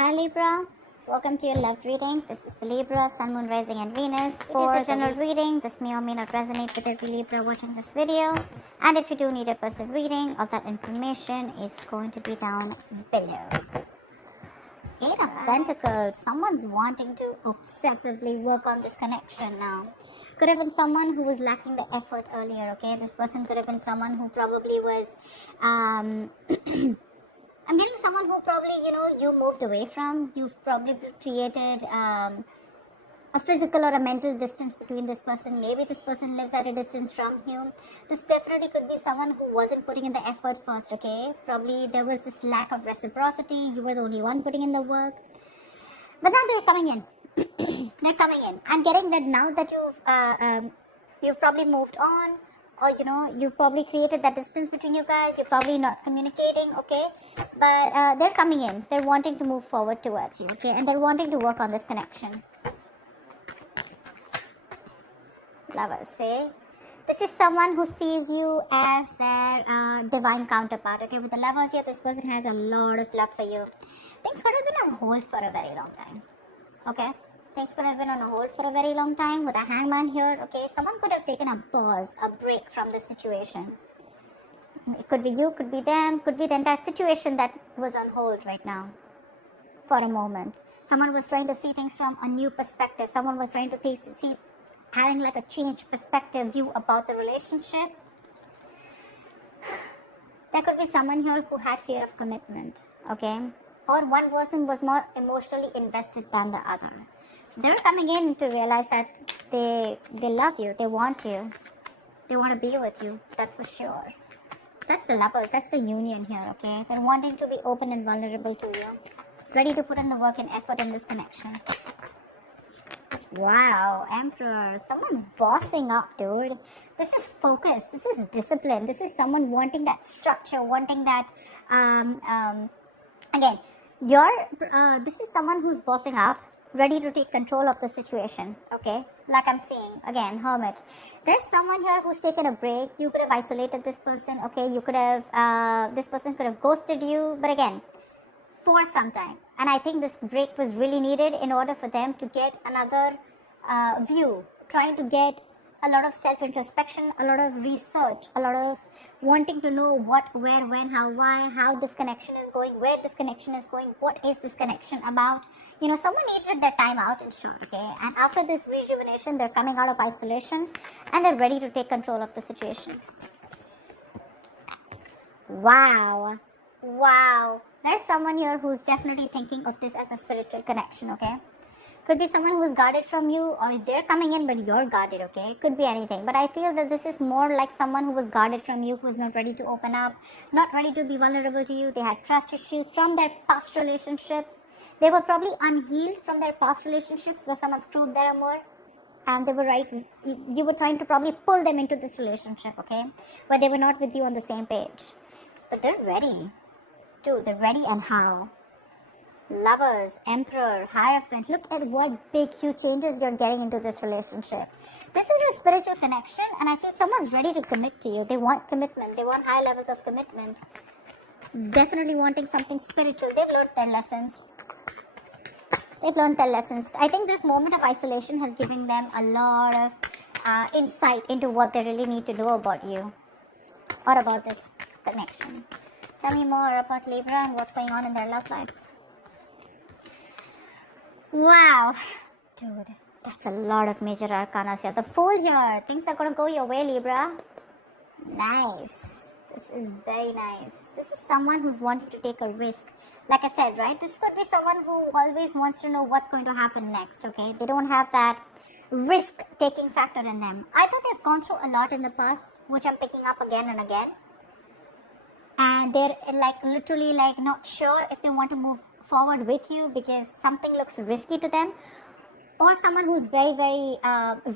Hi Libra, welcome to your love reading. This is for Libra, Sun, Moon, Rising and Venus. For a general reading, this may or may not resonate with every Libra watching this video. And if you do need a personal reading, all that information is going to be down below. Eight of Pentacles, someone's wanting to obsessively work on this connection now. Could have been someone who was lacking the effort earlier, okay? This person could have been someone who probably was I'm getting someone who probably, you moved away from. You've probably created a physical or a mental distance between this person. Maybe this person lives at a distance from you. This definitely could be someone who wasn't putting in the effort first, okay? Probably there was this lack of reciprocity. You were the only one putting in the work. But now they're coming in. They're coming in. I'm getting that now that you've probably moved on. Or you've probably created that distance between you guys. You're probably not communicating, okay? But they're coming in. They're wanting to move forward towards you, okay? And they're wanting to work on this connection. Lovers, say. This is someone who sees you as their divine counterpart, okay? With the lovers here, this person has a lot of love for you. Things could have been on hold for a very long time, okay? Things could have been on hold for a very long time with a hangman here, okay? Someone could have taken a pause, a break from the situation. It could be you, could be them, could be the entire situation that was on hold right now for a moment. Someone was trying to see things from a new perspective. Someone was trying to see having like a changed perspective view about the relationship. There could be someone here who had fear of commitment, okay? Or one person was more emotionally invested than the other. They're coming in to realize that they love you, they want you, they want to be with you, that's for sure. That's the lovers, that's the union here, okay? They're wanting to be open and vulnerable to you, ready to put in the work and effort in this connection. Wow, Emperor, someone's bossing up, dude. This is focus, this is discipline, this is someone wanting that structure, wanting that, again, this is someone who's bossing up, ready to take control of the situation, okay? Like I'm saying, again, Hermit. There's someone here who's taken a break. You could have isolated this person, okay? You could have, this person could have ghosted you, but again, for some time. And I think this break was really needed in order for them to get another view, trying to get a lot of self-introspection, a lot of research, a lot of wanting to know what, where, when, how, why, how this connection is going, where this connection is going, what is this connection about. Someone needed their time out in short, okay? And after this rejuvenation, they're coming out of isolation and they're ready to take control of the situation. Wow. Wow. There's someone here who's definitely thinking of this as a spiritual connection, okay? Could be someone who's guarded from you, or they're coming in but you're guarded, okay? It could be anything. But I feel that this is more like someone who was guarded from you, who was not ready to open up, not ready to be vulnerable to you. They had trust issues from their past relationships. They were probably unhealed from their past relationships where someone screwed their amour. And they were you were trying to probably pull them into this relationship, okay? Where they were not with you on the same page. But they're ready. Dude, they're ready, and how? Lovers, Emperor, Hierophant. Look at what big, huge changes you're getting into this relationship. This is a spiritual connection, and I feel someone's ready to commit to you. They want commitment. They want high levels of commitment. Definitely wanting something spiritual. They've learned their lessons. They've learned their lessons. I think this moment of isolation has given them a lot of insight into what they really need to know about you or about this connection. Tell me more about Libra and what's going on in their love life. Wow. Dude, that's a lot of major arcana here. The Fool here. Things are going to go your way, Libra. Nice. This is very nice. This is someone who's wanting to take a risk. Like I said, right? This could be someone who always wants to know what's going to happen next, okay? They don't have that risk-taking factor in them. I thought they've gone through a lot in the past, which I'm picking up again and again. And they're literally not sure if they want to move forward with you because something looks risky to them, or someone who's very, very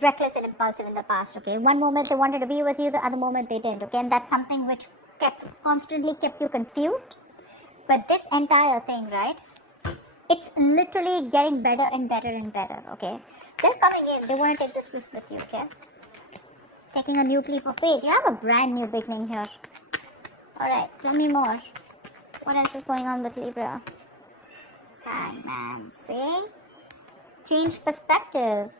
reckless and impulsive in the past, okay? One moment they wanted to be with you, the other moment they didn't, okay? And that's something which constantly kept you confused. But this entire thing, right? It's literally getting better and better and better, okay? They're coming in. They want to take this risk with you, okay? Taking a new leap of faith. You have a brand new beginning here. Alright, tell me more. What else is going on with Libra? Hangman, see? Change perspective.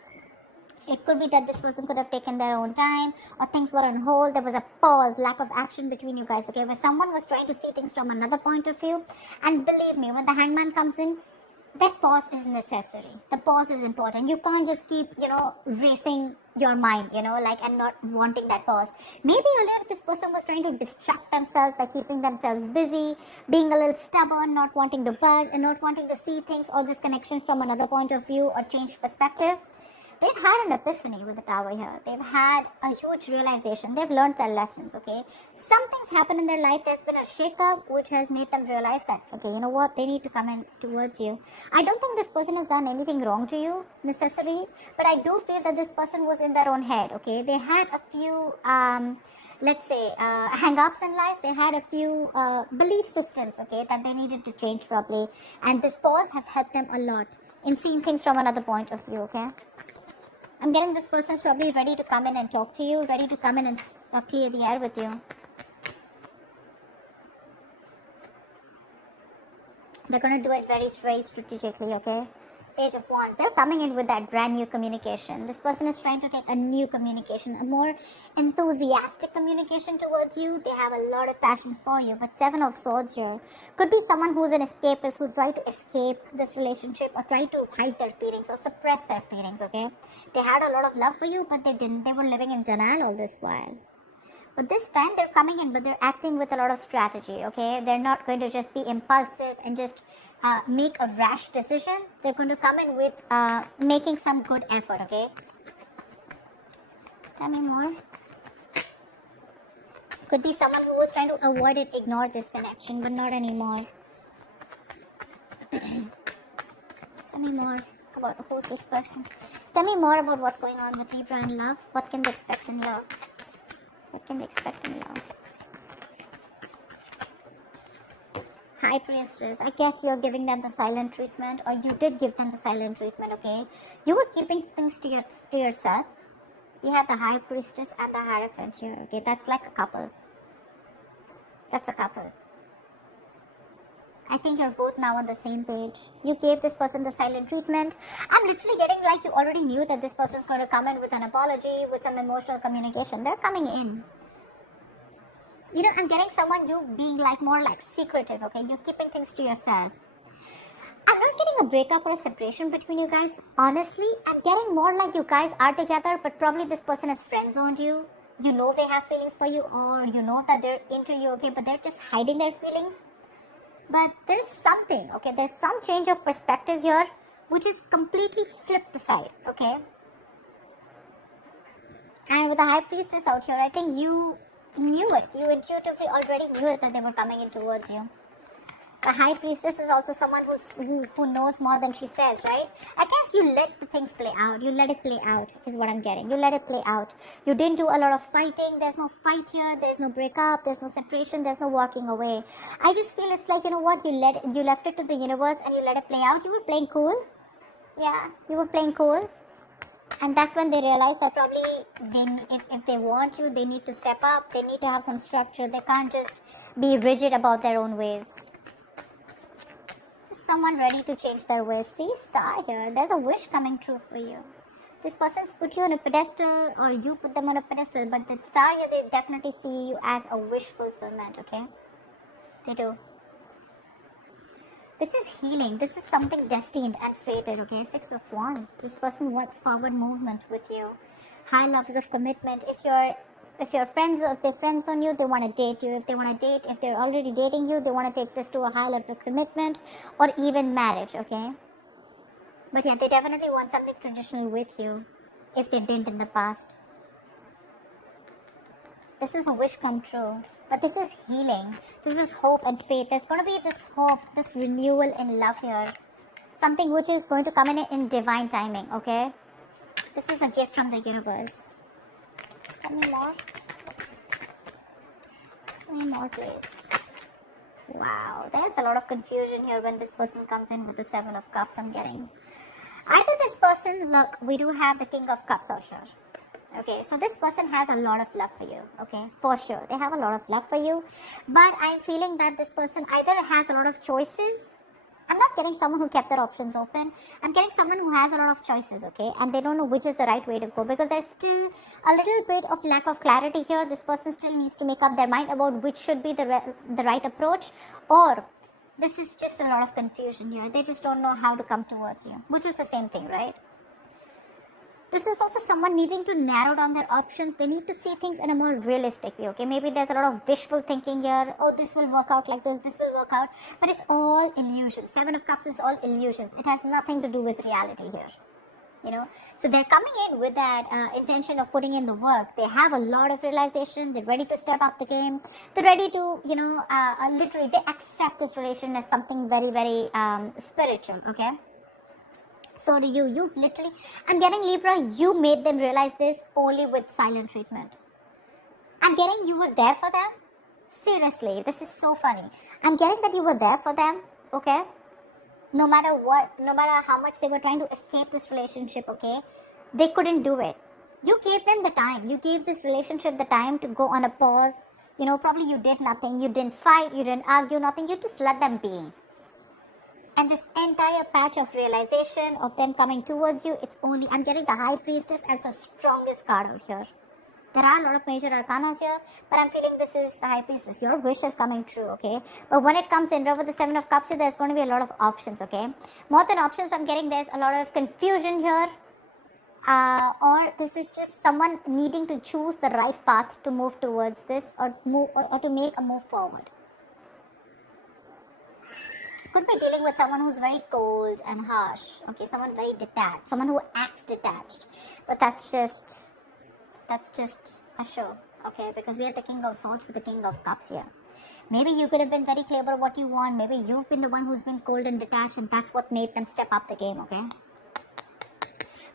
It could be that this person could have taken their own time, or things were on hold. There was a pause, lack of action between you guys, okay? Where someone was trying to see things from another point of view. And believe me, when the hangman comes in, that pause is necessary. The pause is important. You can't just keep, racing your mind, and not wanting that pause. Maybe earlier this person was trying to distract themselves by keeping themselves busy, being a little stubborn, not wanting to budge, and not wanting to see things or this connection from another point of view or change perspective. They've had an epiphany with the tower here. They've had a huge realization. They've learned their lessons, okay? Something's happened in their life. There's been a shake-up which has made them realize that, okay, you know what? They need to come in towards you. I don't think this person has done anything wrong to you, necessarily, but I do feel that this person was in their own head, okay? They had a few, hang-ups in life. They had a few belief systems, okay, that they needed to change probably. And this pause has helped them a lot in seeing things from another point of view, okay? I'm getting this person probably ready to come in and talk to you, ready to come in and clear the air with you. They're going to do it very, very strategically, okay? Page of Wands. They're coming in with that brand new communication. This person is trying to take a new communication, a more enthusiastic communication towards you. They have a lot of passion for you. But Seven of Swords here. Could be someone who's an escapist, who's trying to escape this relationship or try to hide their feelings or suppress their feelings, okay? They had a lot of love for you, but they didn't. They were living in denial all this while. But this time they're coming in, but they're acting with a lot of strategy, okay? They're not going to just be impulsive and just make a rash decision. They're going to come in with making some good effort, okay? Tell me more. Could be someone who was trying to avoid it, ignore this connection, but not anymore. Tell me more about who's this person. Tell me more about what's going on with Libra and love. What can they expect in love? What can they expect in love? High Priestess. I guess you're giving them the silent treatment, or you did give them the silent treatment, okay? You were keeping things to yourself. You have the High Priestess and the Hierophant here, okay? That's like a couple. That's a couple. I think you're both now on the same page. You gave this person the silent treatment. I'm literally getting like you already knew that this person's going to come in with an apology, with some emotional communication. They're coming in. I'm getting someone you being like more like secretive, okay? You're keeping things to yourself. I'm not getting a breakup or a separation between you guys. Honestly, I'm getting more like you guys are together, but probably this person has friend-zoned you. You know they have feelings for you, or you know that they're into you, okay? But they're just hiding their feelings. But there's something, okay? There's some change of perspective here, which is completely flipped the side, okay? And with the High Priestess out here, I think you knew it. You intuitively already knew it that they were coming in towards you. The High Priestess is also someone who knows more than she says, right? I guess you let the things play out. You let it play out is what I'm getting. You let it play out. You didn't do a lot of fighting. There's no fight here. There's no breakup. There's no separation. There's no walking away. I just feel it's like, you know what? You left it to the universe and you let it play out. You were playing cool. Yeah, you were playing cool. And that's when they realize that probably if they want you, they need to step up. They need to have some structure. They can't just be rigid about their own ways. Someone ready to change their ways. See, Star here. There's a wish coming true for you. This person's put you on a pedestal, or you put them on a pedestal, but the Star here, they definitely see you as a wish fulfillment, okay? They do. This is healing. This is something destined and fated, okay? Six of Wands. This person wants forward movement with you. High levels of commitment. If they're friends on you, they want to date you. If they want to date, if they're already dating you, they want to take this to a high level of commitment or even marriage, okay? But yeah, they definitely want something traditional with you if they didn't in the past. This is a wish come true. But this is healing. This is hope and faith. There's going to be this hope, this renewal in love here. Something which is going to come in divine timing, okay? This is a gift from the universe. Tell me more. Tell me more, please. Wow, there's a lot of confusion here when this person comes in with the Seven of Cups I'm getting. Either this person, look, we do have the King of Cups out here. Okay, so this person has a lot of love for you, okay, for sure. They have a lot of love for you, but I'm feeling that this person either has a lot of choices I'm not getting someone who kept their options open. I'm getting someone who has a lot of choices, okay? And they don't know which is the right way to go because there's still a little bit of lack of clarity here. This person still needs to make up their mind about which should be the right approach, or this is just a lot of confusion here. They just don't know how to come towards you, which is the same thing, right? This is also someone needing to narrow down their options. They need to see things in a more realistic way, okay? Maybe there's a lot of wishful thinking here. Oh, this will work out like this will work out. But it's all illusion. Seven of Cups is all illusions. It has nothing to do with reality here, you know? So they're coming in with that intention of putting in the work. They have a lot of realization. They're ready to step up the game. They're ready to, you know, literally, they accept this relation as something very, very spiritual, okay? So do you. You've literally, I'm getting Libra, you made them realize this only with silent treatment. I'm getting you were there for them. Seriously, this is so funny. I'm getting that you were there for them, okay? No matter what, no matter how much they were trying to escape this relationship, okay? They couldn't do it. You gave them the time. You gave this relationship the time to go on a pause. You know, probably you did nothing. You didn't fight. You didn't argue, nothing. You just let them be. And this entire patch of realization of them coming towards you, it's only, I'm getting the High Priestess as the strongest card out here. There are a lot of major arcanas here, but I'm feeling this is the High Priestess. Your wish is coming true, okay? But when it comes in with the Seven of Cups here, there's going to be a lot of options, okay? More than options, I'm getting there's a lot of confusion here. Or this is just someone needing to choose the right path to move towards this or to make a move forward. Could be dealing with someone who's very cold and harsh, okay, someone very detached, someone who acts detached, but that's just a show, okay, because we are the King of Swords with the King of Cups here. Maybe you could have been very clear about what you want, maybe you've been the one who's been cold and detached, and that's what's made them step up the game, okay.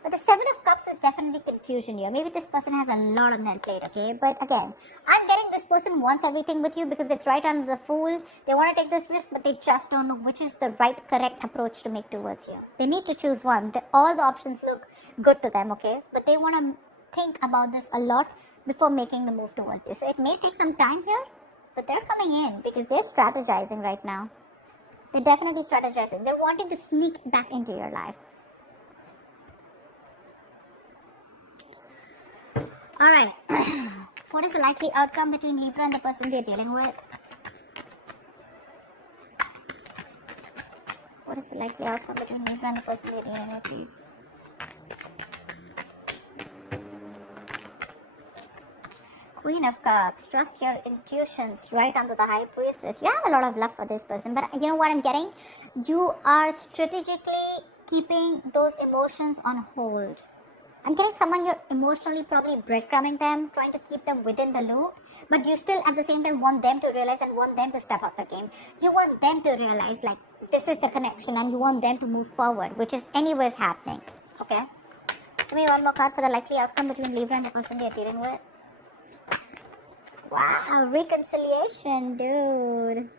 But the Seven of Cups is definitely confusion here. Maybe this person has a lot on their plate, okay? But again, I'm getting this person wants everything with you because it's right under the Fool. They want to take this risk, but they just don't know which is the right, correct approach to make towards you. They need to choose one. All the options look good to them, okay? But they want to think about this a lot before making the move towards you. So it may take some time here, but they're coming in because they're strategizing right now. They're definitely strategizing. They're wanting to sneak back into your life. Alright, what is the likely outcome between Libra and the person they're dealing with? What is the likely outcome between Libra and the person they're dealing with, please? Queen of Cups, trust your intuitions, right under the High Priestess. You have a lot of love for this person, but you know what I'm getting? You are strategically keeping those emotions on hold. I'm getting someone you're emotionally probably breadcrumbing them, trying to keep them within the loop, but you still at the same time want them to realize and want them to step up the game. You want them to realize like this is the connection and you want them to move forward, which is anyways happening, okay? Give me one more card for the likely outcome between Libra and the person they're dealing with. Wow, reconciliation, dude.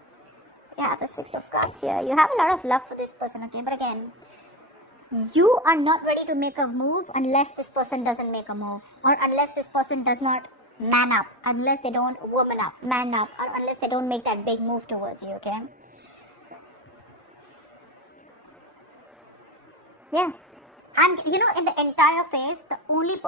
Yeah, the Six of Cups here. You have a lot of love for this person, okay? But again, you are not ready to make a move unless this person doesn't make a move, or unless this person does not man up, unless they don't woman up, man up, or unless they don't make that big move towards you, okay? Yeah. And you know, in the entire phase,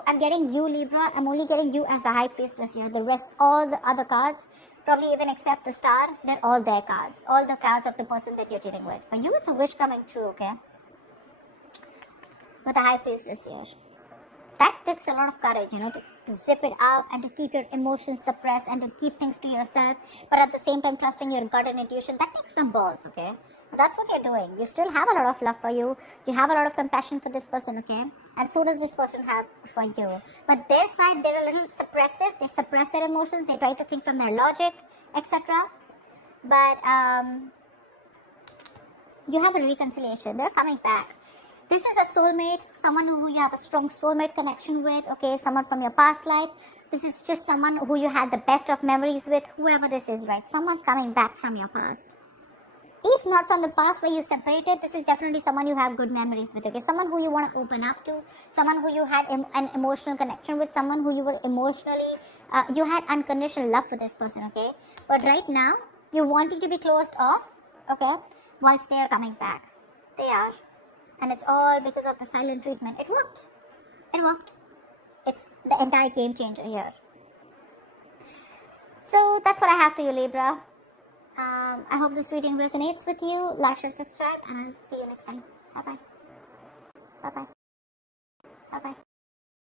I'm getting you, Libra, I'm only getting you as the High Priestess here. The rest, all the other cards, probably even except the Star, they're all their cards. All the cards of the person that you're dealing with. For you, it's a wish coming true, okay? With the High Priestess here. That takes a lot of courage, you know, to zip it up and to keep your emotions suppressed and to keep things to yourself, but at the same time trusting your gut and intuition. That takes some balls, okay? That's what you're doing. You still have a lot of love for you. You have a lot of compassion for this person, okay? And so does this person have for you. But their side, they're a little suppressive. They suppress their emotions. They try to think from their logic, etc. But you have a reconciliation. They're coming back. This is a soulmate, someone who you have a strong soulmate connection with, okay, someone from your past life. This is just someone who you had the best of memories with, whoever this is, right? Someone's coming back from your past. If not from the past where you separated, this is definitely someone you have good memories with, okay? Someone who you want to open up to, someone who you had an emotional connection with, someone who you were emotionally, you had unconditional love for this person, okay? But right now, you're wanting to be closed off, okay? whilst they are coming back. They are. And it's all because of the silent treatment. It worked. It worked. It's the entire game changer here. So that's what I have for you, Libra. I hope this reading resonates with you. Like, share, subscribe, and I'll see you next time. Bye-bye. Bye-bye. Bye-bye.